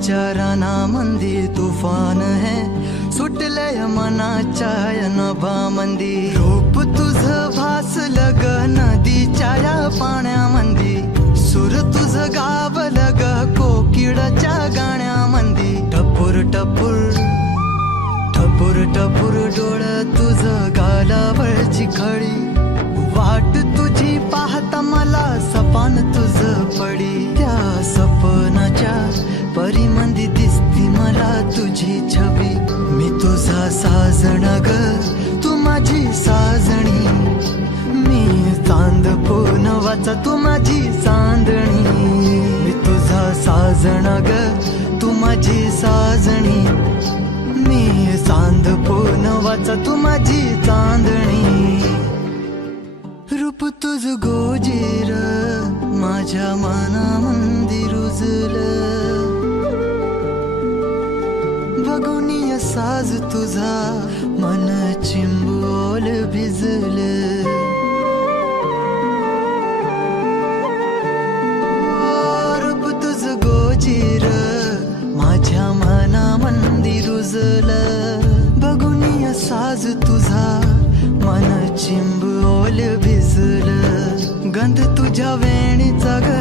विचारांना मंदी तुफान है सुटलय मनाच्या नभामंदी रूप तुझं भासलं ग नदीच्या या पाण्यामंदी सूर तुझं गावलं ग कोकिळाच्या गाण्यामंदी टपूर टपूर टपूर टपूर डोळं तुझं गालावरची खळी वाट तुझी पाहता मला सपान तुझं पडी त्या सपनाच्या परिमंदी दिसती मला तुझी छबी मी तुझा साजण ग तू माझी साजणी मी चांद पूनवाचा तू माझी चांदणी मी तुझा साजण ग तू माझी साजणी मी चांद पूनवाचा तू माझी चांदणी रूप तुझ गोजीर माझ्या मनामंदी रुजलं बघुनिय साज तुझा मन चिंबोल भिजलं रूप तुझ गोजीर माझ्या मनामंदी रुजलं बघुनिय साज तुझा मन चिंबोल भिजलं गंध तुझ्या वेणीचा ग